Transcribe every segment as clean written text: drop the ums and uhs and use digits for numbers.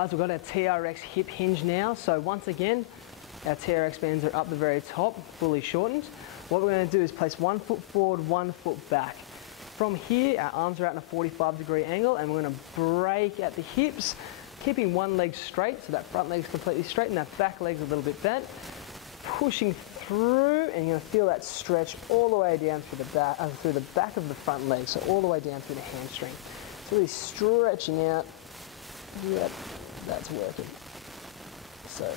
guys, we've got our TRX hip hinge now. So once again, our TRX bands are up the very top, fully shortened. What we're going to do is place 1 foot forward, 1 foot back. From here, our arms are out in a 45-degree angle, and we're going to break at the hips, keeping one leg straight, so that front leg's completely straight and that back leg's a little bit bent. Pushing through, and you're going to feel that stretch all the way down through the back of the front leg, so all the way down through the hamstring. So really stretching out. Yep, that's working. So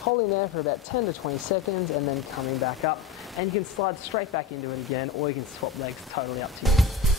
holding there for about 10 to 20 seconds and then coming back up. And you can slide straight back into it again, or you can swap legs, totally up to you.